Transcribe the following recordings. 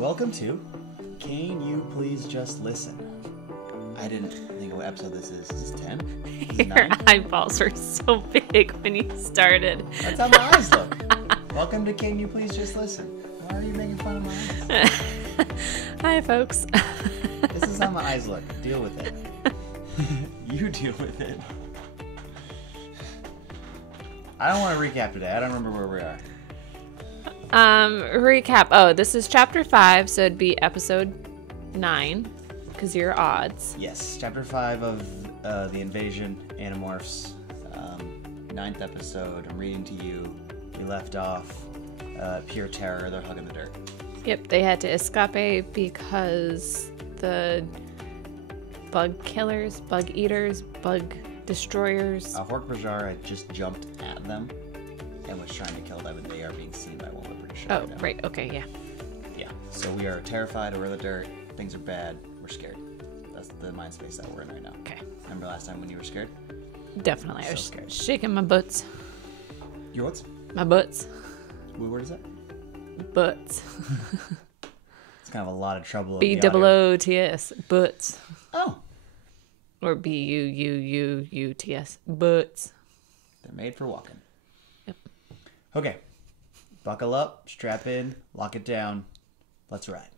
Welcome to Can You Please Just Listen? I didn't think of what episode this is. Is this 10? Is it Your 9? eyeballs were so big when you started. That's how my eyes look. Welcome to Can You Please Just Listen? Why are you making fun of my eyes? Hi, folks. This is how my eyes look. Deal with it. You deal with it. I don't want to recap today. I don't remember where we are. Recap. Oh, this is chapter 5, so it'd be episode 9, because you're odds. Yes, chapter 5 of the Invasion, Animorphs, 9th episode. I'm reading to you. We left off pure terror. They're hugging the dirt. Yep, they had to escape because the bug killers, bug eaters, bug destroyers. Hork-Bajir had just jumped at them and was trying to kill them, and they are being seen by one, we're pretty sure. Oh, right. Okay, yeah. Yeah, so we are terrified, we're in the dirt, things are bad, we're scared. That's the mind space that we're in right now. Okay. Remember last time when you were scared? Definitely. I was scared. shaking my butts. Your what? My butts. What word is that? Butts. It's kind of a lot of trouble. B-O-O-T-S. Butts. Oh. Or B-U-U-U-U-T-S. Butts. They're made for walking. Yep. Okay. Buckle up, strap in, lock it down. Let's ride.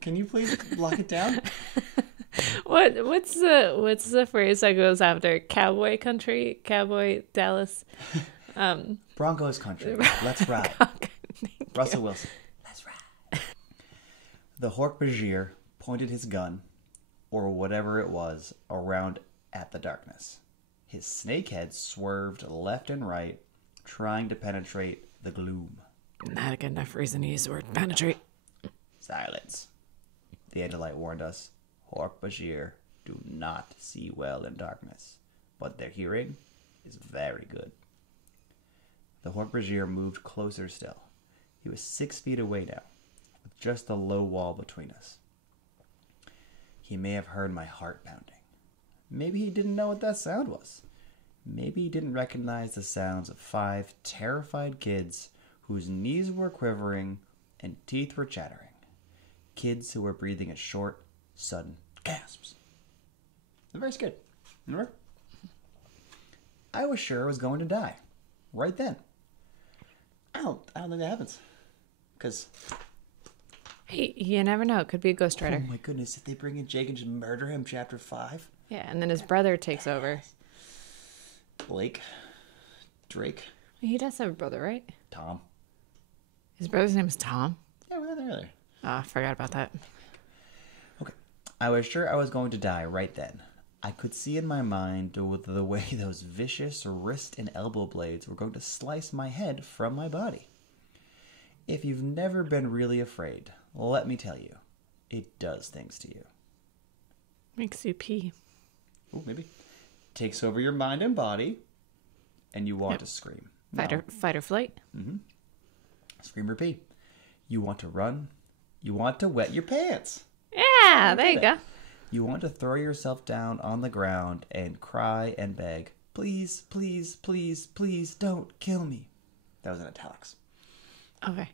Can you please lock it down? What's the phrase that goes after cowboy country, cowboy Dallas? Broncos country. Let's ride. Russell Wilson. Let's ride. The Hork-Bajir pointed his gun, or whatever it was, around at the darkness. His snake head swerved left and right, trying to penetrate the gloom. Not a good enough reason to use the word penetrate. Silence. The Andalite warned us. Hork-Bajir do not see well in darkness, but their hearing is very good. The Hork-Bajir moved closer still. He was 6 feet away now, with just a low wall between us. He may have heard my heart pounding. Maybe he didn't know what that sound was. Maybe he didn't recognize the sounds of 5 terrified kids whose knees were quivering and teeth were chattering. Kids who were breathing in short, sudden gasps. I'm very scared. Remember? I was sure I was going to die. Right then. I don't think that happens. Because... Hey, you never know. It could be a Ghost Rider. Oh my goodness, if they bring in Jake and just murder him chapter 5? Yeah, and then his brother takes over. Blake? Drake? He does have a brother, right? Tom? His brother's name is Tom? Yeah, we were there earlier. Oh, I forgot about that. Okay. I was sure I was going to die right then. I could see in my mind with the way those vicious wrist and elbow blades were going to slice my head from my body. If you've never been really afraid, let me tell you, it does things to you. Makes you pee. Oh, maybe. Takes over your mind and body, and you want to scream. Fight or flight. Mm-hmm. Scream or pee. You want to run. You want to wet your pants. Yeah, there you go. You want to throw yourself down on the ground and cry and beg, please, please, please, please don't kill me. That was in italics. Okay.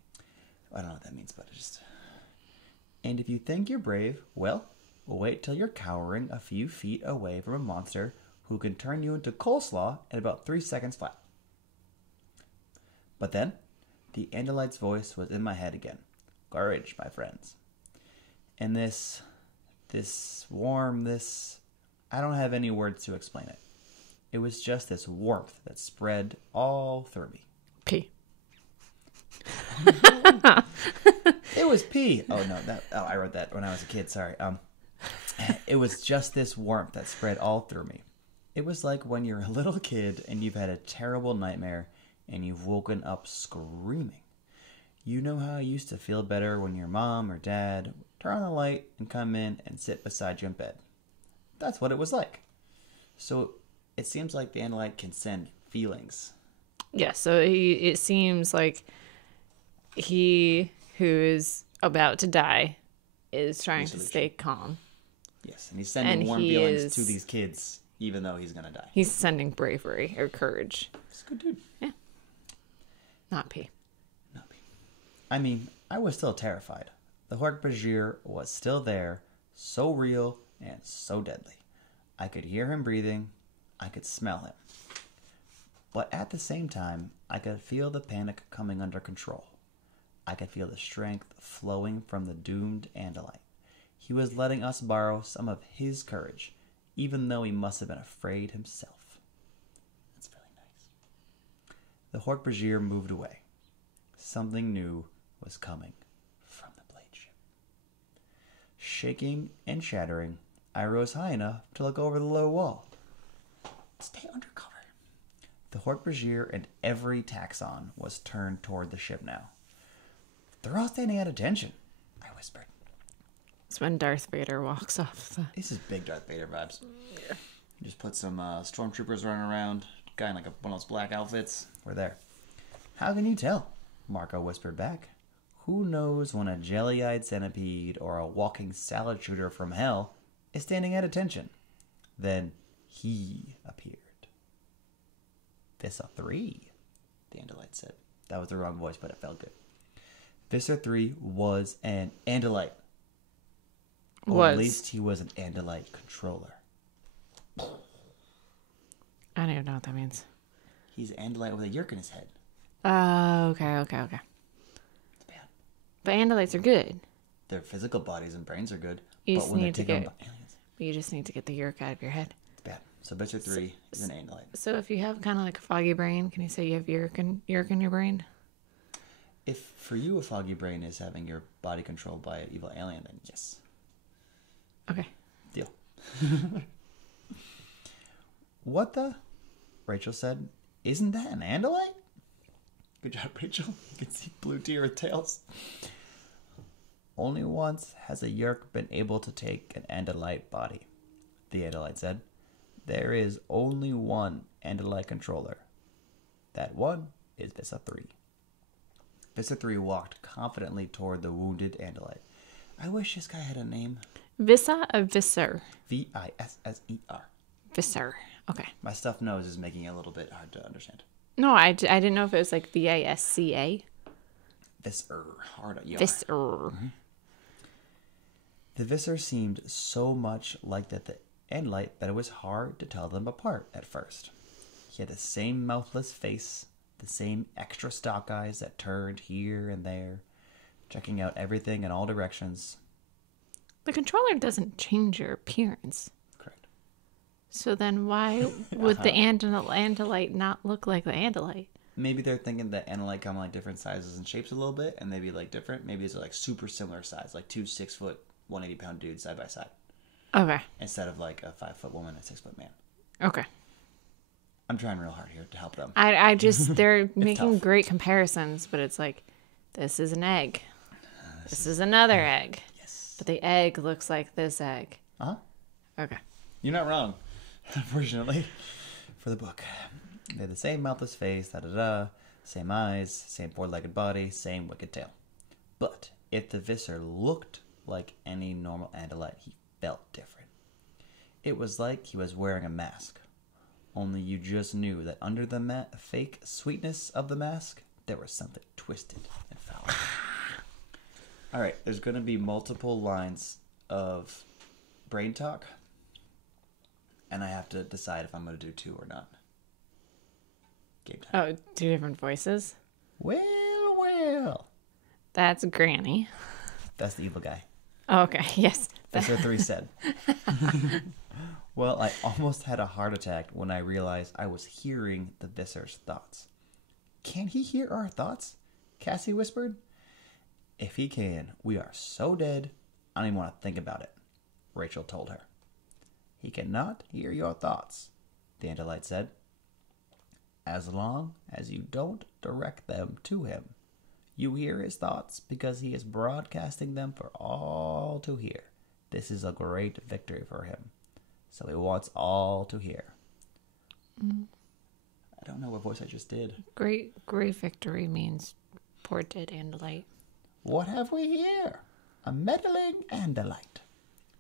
I don't know what that means, but it just... And if you think you're brave, well, wait till you're cowering a few feet away from a monster who can turn you into coleslaw in about 3 seconds flat. But then, the Andalite's voice was in my head again. Courage, my friends. And this warm, I don't have any words to explain it. It was just this warmth that spread all through me. Pee. It was pee. Oh no, I wrote that when I was a kid. Sorry. It was just this warmth that spread all through me. It was like when you're a little kid and you've had a terrible nightmare and you've woken up screaming. You know how it used to feel better when your mom or dad would turn on the light and come in and sit beside you in bed. That's what it was like. So it seems like the Andalite can send feelings. Yeah, so it seems like he who is about to die is trying to stay calm. Yes, and he's sending warm feelings to these kids, even though he's going to die. He's sending bravery or courage. He's a good dude. Yeah. Not pee. Not me. I mean, I was still terrified. The Hork-Bajir was still there, so real and so deadly. I could hear him breathing. I could smell him. But at the same time, I could feel the panic coming under control. I could feel the strength flowing from the doomed Andalite. He was letting us borrow some of his courage, even though he must have been afraid himself. That's really nice. The Hork-Bajir moved away. Something new was coming from the blade ship. Shaking and shattering, I rose high enough to look over the low wall. Stay under cover. The Hork-Bajir and every taxon was turned toward the ship now. They're all standing at attention, I whispered. It's when Darth Vader walks off the... This is big Darth Vader vibes. Yeah. You just put some stormtroopers running around, guy in like one of those black outfits. We're there. How can you tell? Marco whispered back. Who knows when a jelly-eyed centipede or a walking salad shooter from hell is standing at attention? Then he appeared. Visser 3, the Andalite said. That was the wrong voice, but it felt good. Visser 3 was an Andalite. Or at least he was an Andalite controller. I don't even know what that means. He's an Andalite with a yerk in his head. Okay. It's bad. But Andalites are good. Their physical bodies and brains are good. You but just when need to they're taken get... by aliens, You just need to get the yerk out of your head. it's bad. So Visser 3 is an Andalite. So if you have kind of like a foggy brain, can you say you have yerk in your brain? If for you a foggy brain is having your body controlled by an evil alien, then yes. Okay. Deal. What the? Rachel said. Isn't that an Andalite? Good job, Rachel. You can see blue deer with tails. Only once has a yerk been able to take an Andalite body, the Andalite said. There is only one Andalite controller. That one is Visser 3. Visser 3 walked confidently toward the wounded Andalite. I wish this guy had a name. Visser or Visser? Visser. Visser. Okay. My stuffed nose is making it a little bit hard to understand. No, I didn't know if it was like Visca. Visser. Hard ER. Visser. Mm-hmm. The Visser seemed so much like the Andalite that it was hard to tell them apart at first. He had the same mouthless face, the same extra stalk eyes that turned here and there, checking out everything in all directions. The controller doesn't change your appearance. Correct. So then why would the Andalite not look like the Andalite? Maybe they're thinking that Andalite come in like different sizes and shapes a little bit, and maybe like different. Maybe it's like super similar size, like 2 6-foot, 180-pound dudes side by side. Okay. Instead of like a 5-foot woman and a 6-foot man. Okay. I'm trying real hard here to help them. I just, they're making tough. great comparisons, but it's like, this is an egg. This is another egg. Yes. But the egg looks like this egg. Uh-huh. Okay. You're not wrong, unfortunately, for the book. They had the same mouthless face, da-da-da, same eyes, same four-legged body, same wicked tail. But if the Visser looked like any normal Andalite, he felt different. It was like he was wearing a mask. Only you just knew that under the fake sweetness of the mask, there was something twisted and foul. All right, there's going to be multiple lines of brain talk, and I have to decide if I'm going to do 2 or not. Game time. Oh, 2 different voices? Well. That's Granny. That's the evil guy. Oh, okay, yes. That's what 3 said. Well, I almost had a heart attack when I realized I was hearing the Visser's thoughts. Can he hear our thoughts? Cassie whispered. If he can, we are so dead, I don't even want to think about it, Rachel told her. He cannot hear your thoughts, the Andalite said, as long as you don't direct them to him. You hear his thoughts because he is broadcasting them for all to hear. This is a great victory for him. So he wants all to hear. I don't know what voice I just did. Great victory means poor dead Andalite. What have we here? A meddling Andalite.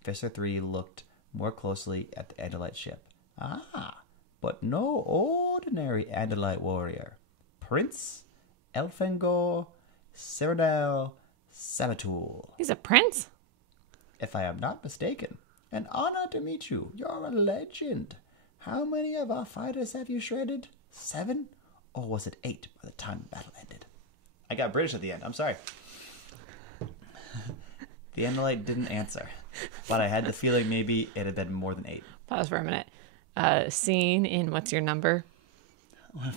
Visser 3 looked more closely at the Andalite ship. Ah, but no ordinary Andalite warrior. Prince Elfangor Cyrodiil Sabatul. He's a prince? If I am not mistaken, an honor to meet you. You're a legend. How many of our fighters have you shredded? 7? Or was it 8 by the time the battle ended? I got British at the end. I'm sorry. The Andalite didn't answer, but I had the feeling maybe it had been more than 8. Pause for a minute. Scene in What's Your Number?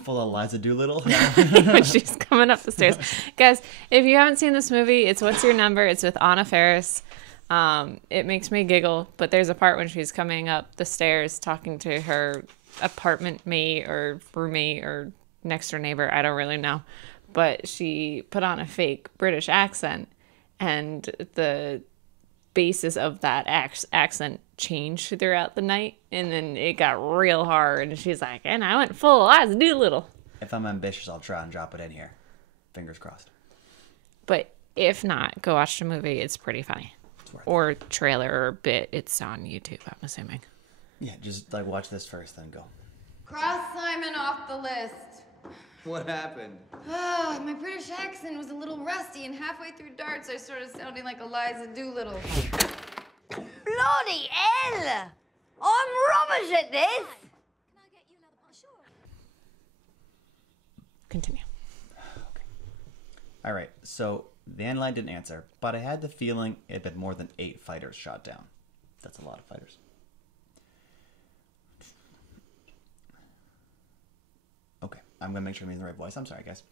Full of Liza Doolittle. When she's coming up the stairs. Guys, if you haven't seen this movie, it's What's Your Number? It's with Anna Faris. It makes me giggle, but there's a part when she's coming up the stairs talking to her apartment mate or roommate or next door neighbor. I don't really know. But she put on a fake British accent, and the basis of that accent changed throughout the night, and then it got real hard, and she's like, and I went full Liza Doolittle. If I'm ambitious, I'll try and drop it in here. Fingers crossed. But if not, go watch the movie. It's pretty funny. Or trailer or bit. It's on YouTube, I'm assuming. Yeah, just like watch this first, then go. Cross Simon off the list. What happened? My British accent was a little rusty, and halfway through darts, I started sounding like Eliza Doolittle. Bloody hell! I'm rubbish at this! Continue. Okay. All right, so the Andalite didn't answer, but I had the feeling it had been more than 8 fighters shot down. That's a lot of fighters. Okay, I'm going to make sure I'm using the right voice. I'm sorry, guys.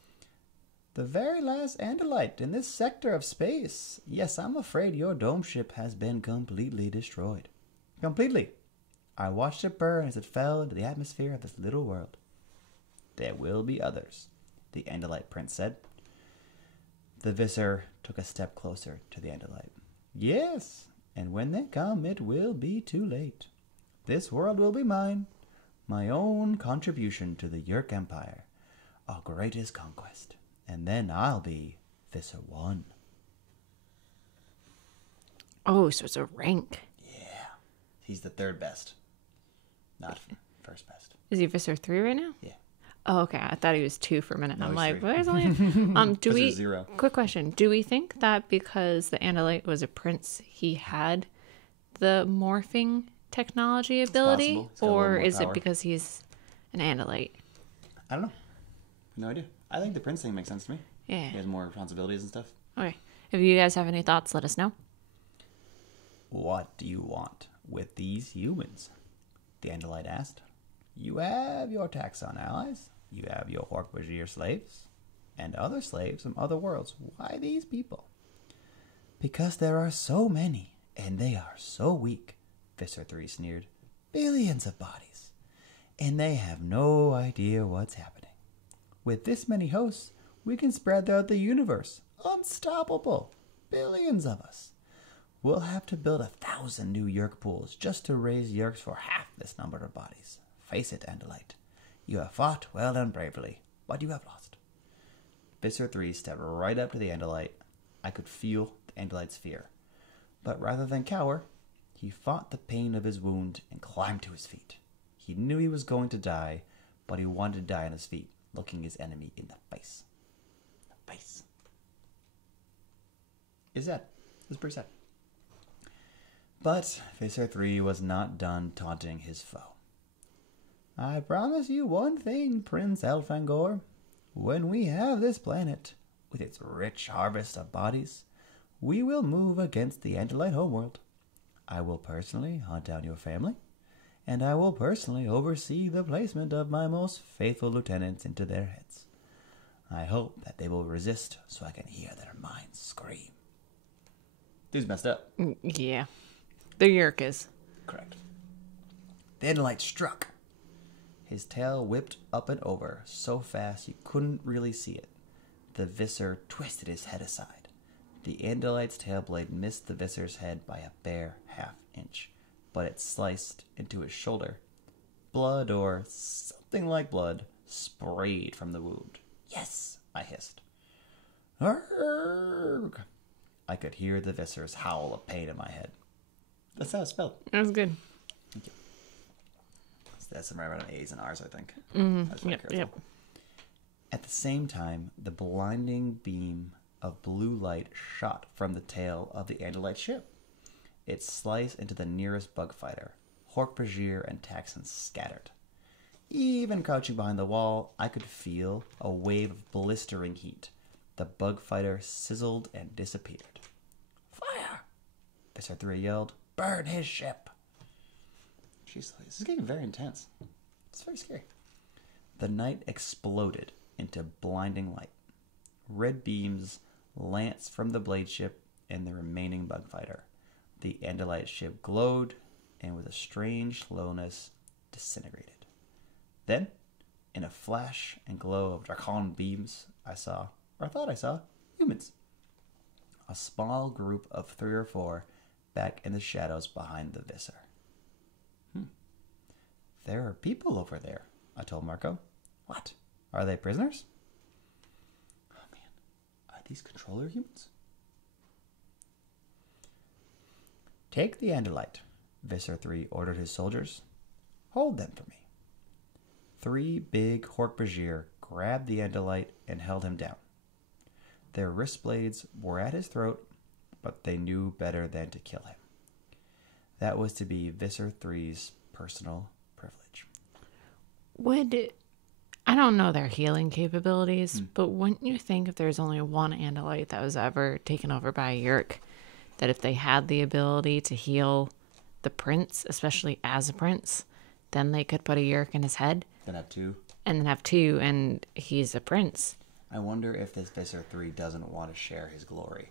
The very last Andalite in this sector of space. Yes, I'm afraid your dome ship has been completely destroyed. Completely. I watched it burn as it fell into the atmosphere of this little world. There will be others, the Andalite prince said. The Visser took a step closer to the Andalite. Yes, and when they come, it will be too late. This world will be mine, my own contribution to the Yerk Empire, our greatest conquest. And then I'll be Visser 1. Oh, so it's a rank. Yeah, he's the 3rd best, not first best. Is he Visser 3 right now? Yeah. Oh, okay. I thought he was 2 for a minute. No, I'm he's like, 3. where's only? Do we? 0. Quick question: do we think that because the Andalite was a prince, he had the morphing technology ability, possible. He's got a little or more is power. it because he's an Andalite? I don't know. No idea. I think the prince thing makes sense to me. Yeah. He has more responsibilities and stuff. Okay. If you guys have any thoughts, let us know. What do you want with these humans? The Andalite asked. You have your Taxon allies. You have your Hork-Bajir slaves. And other slaves from other worlds. Why these people? Because there are so many, and they are so weak, Visser 3 sneered. Billions of bodies. And they have no idea what's happening. With this many hosts, we can spread out the universe. Unstoppable. Billions of us. We'll have to build 1,000 new Yerk pools just to raise Yerks for half this number of bodies. Face it, Andalite. You have fought well and bravely, but you have lost. Visser 3 stepped right up to the Andalite. I could feel the Andalite's fear. But rather than cower, he fought the pain of his wound and climbed to his feet. He knew he was going to die, but he wanted to die on his feet, looking his enemy in the face. The face. It's sad. It's pretty sad. But Visser 3 was not done taunting his foe. I promise you one thing, Prince Elfangor. When we have this planet, with its rich harvest of bodies, we will move against the Andalite homeworld. I will personally hunt down your family, and I will personally oversee the placement of my most faithful lieutenants into their heads. I hope that they will resist so I can hear their minds scream. Dude's messed up. Yeah. The Yerk is. Correct. The Andalite struck. His tail whipped up and over so fast you couldn't really see it. The Visser twisted his head aside. The Andalite's tail blade missed the Visser's head by a bare half-inch, but it sliced into his shoulder. Blood, or something like blood, sprayed from the wound. Yes, I hissed. Arrgh! I could hear the Visser's howl of pain in my head. That's how it's spelled. That was good. Thank you. So that's somewhere around A's and R's, I think. Mm-hmm. That's very Yep, careful. yep. At the same time, the blinding beam of blue light shot from the tail of the Andalite ship. It sliced into the nearest bug fighter. Hork-Bajir and Taxon scattered. Even crouching behind the wall, I could feel a wave of blistering heat. The bug fighter sizzled and disappeared. Fire! Visser 3 yelled. Burn his ship! Jeez, this is getting very intense. It's very scary. The night exploded into blinding light. Red beams lanced from the blade ship and the remaining bug fighter. The Andalite ship glowed and with a strange slowness disintegrated. Then, in a flash and glow of Dracon beams, I saw, or thought I saw, humans. A small group of 3 or 4 back in the shadows behind the Visser. There are people over there, I told Marco. What? Are they prisoners? Oh man, are these controller humans? Take the Andalite, Visser 3 ordered his soldiers. Hold them for me. 3 big Hork-Bajir grabbed the Andalite and held him down. Their wrist blades were at his throat, but they knew better than to kill him. That was to be Visser 3's personal privilege. I don't know their healing capabilities, but wouldn't you think if there's only one Andalite that was ever taken over by a Yeerk, that if they had the ability to heal the prince, especially as a prince, then they could put a Yeerk in his head? Then have 2. And then have 2, and he's a prince. I wonder if this Visser 3 doesn't want to share his glory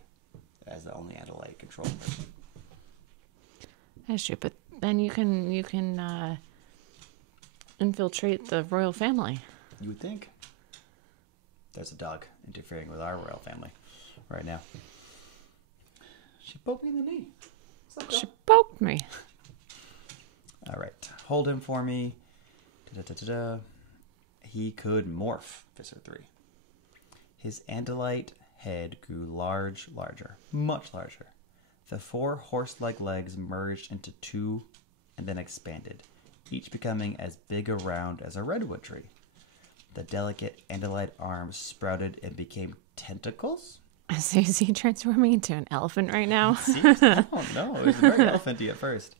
as the only Andalite controller. That's true, but then you can infiltrate the royal family. You would think. There's a dog interfering with our royal family right now. She poked me in the knee. She poked me. All right. Hold him for me. Da-da-da-da-da. He could morph, Visser 3. His Andalite head grew larger, much larger. The 4 horse-like legs merged into 2 and then expanded, each becoming as big around as a redwood tree. The delicate Andalite arms sprouted and became tentacles? So is he transforming into an elephant right now? I don't know. It was very elephanty at first.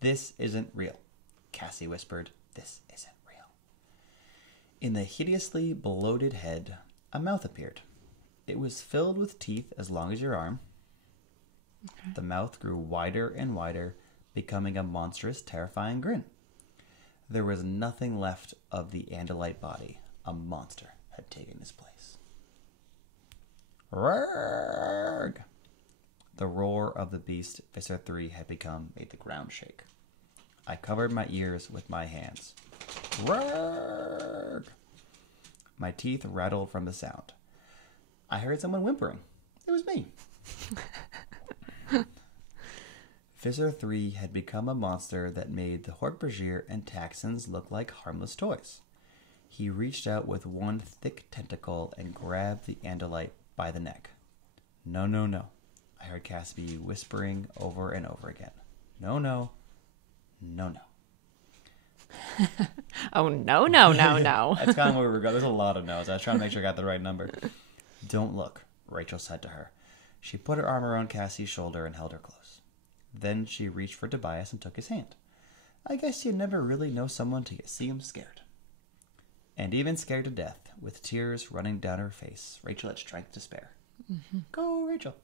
This isn't real, Cassie whispered. This isn't real. In the hideously bloated head, a mouth appeared. It was filled with teeth as long as your arm. Okay. The mouth grew wider and wider, becoming a monstrous, terrifying grin. There was nothing left of the Andalite body. A monster had taken its place. Roarg! The roar of the beast Visser 3 had become made the ground shake. I covered my ears with my hands. Roarg! My teeth rattled from the sound. I heard someone whimpering. It was me. Visser 3 had become a monster that made the Hork-Bajir and Taxons look like harmless toys. He reached out with one thick tentacle and grabbed the Andalite by the neck. No, no, no, I heard Cassie whispering over and over again. No, no, no, no. Oh, no, no, no, no. That's kind of where we were going. There's a lot of no's. I was trying to make sure I got the right number. Don't look, Rachel said to her. She put her arm around Cassie's shoulder and held her close. Then she reached for Tobias and took his hand. I guess you never really know someone till you see him scared. And even scared to death, with tears running down her face, Rachel had strength to spare. Mm-hmm. Go, Rachel.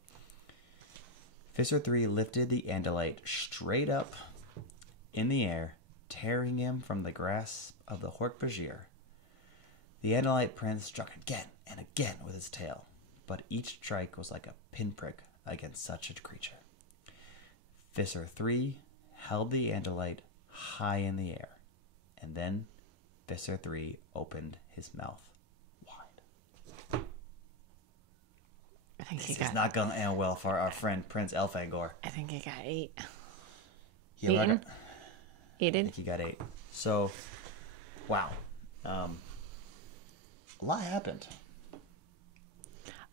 Visser 3 lifted the Andalite straight up in the air, tearing him from the grasp of the Hork-Bajir. The Andalite prince struck again and again with his tail, but each strike was like a pinprick against such a creature. Visser 3 held the Andalite high in the air, and then Visser 3 opened his mouth wide. I think this is not going to end well for our friend Prince Elfangor. I think he got 8. Eaten? Eaten? I think he got 8. So, wow. A lot happened.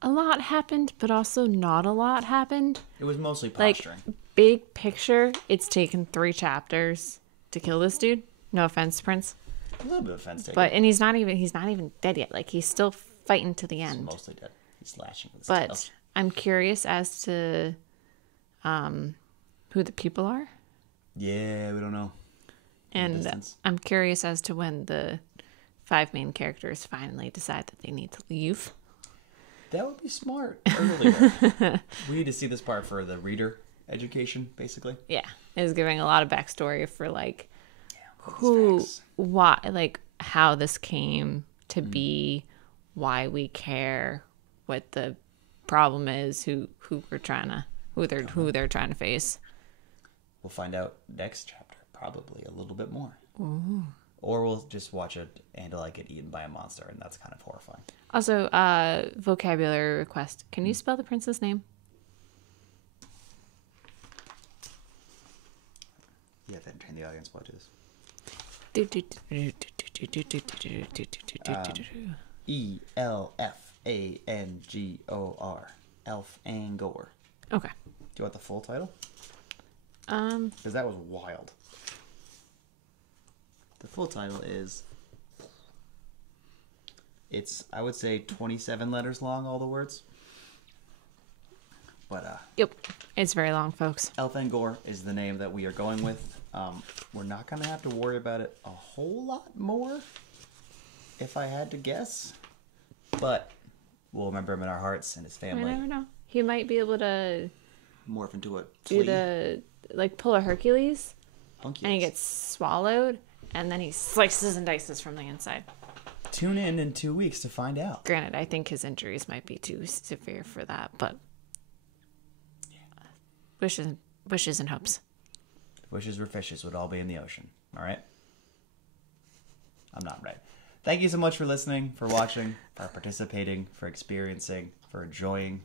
A lot happened, but also not a lot happened. It was mostly posturing. Like, big picture, it's taken 3 chapters to kill this dude. No offense, Prince. A little bit of offense taken. But and he's not even dead yet. Like he's still fighting to the He's end. mostly dead. He's slashing with his But tail. I'm curious as to who the people are. Yeah, we don't know. And Distance. I'm curious as to when the 5 main characters finally decide that they need to leave. That would be smart earlier. We need to see this part for the reader education, basically. Yeah, is giving a lot of backstory for like Who, why, like how this came to be, why we care, what the problem is, who they're trying to face. We'll find out next chapter, probably a little bit more. Ooh. Or we'll just watch an Andalite get eaten by a monster, and that's kind of horrifying. Also, vocabulary request. Can you spell the prince's name? You have to entertain the audience while I do this. Elfangor. Elfangor. Okay. Do you want the full title? Um, Because that was wild. The full title is... It's, I would say, 27 letters long, all the words. But, Yep. It's very long, folks. Elfangor is the name that we are going with. We're not going to have to worry about it a whole lot more, if I had to guess. But we'll remember him in our hearts and his I family. never know. He might be able to Morph into a do flea. pull a Hercules, Hunky and he ass. gets swallowed, and then he slices and dices from the inside. Tune in 2 weeks to find out. Granted, I think his injuries might be too severe for that, but wishes and hopes. Wishes were fishes would all be in the ocean. All right? I'm not right. Thank you so much for listening, for watching, for participating, for experiencing, for enjoying.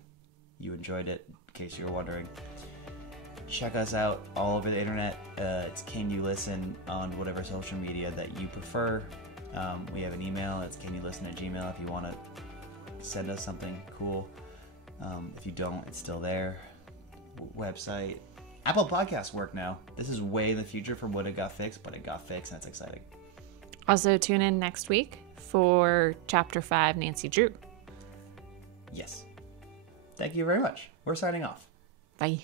You enjoyed it, in case you were wondering. Check us out all over the internet. It's Can You Listen on whatever social media that you prefer. We have an email. It's canyoulisten@gmail.com if you want to send us something cool. If you don't, it's still there. Website. Apple Podcasts work now. This is way in the future from when it got fixed, but it got fixed and it's exciting. Also, tune in next week for Chapter 5, Nancy Drew. Yes. Thank you very much. We're signing off. Bye.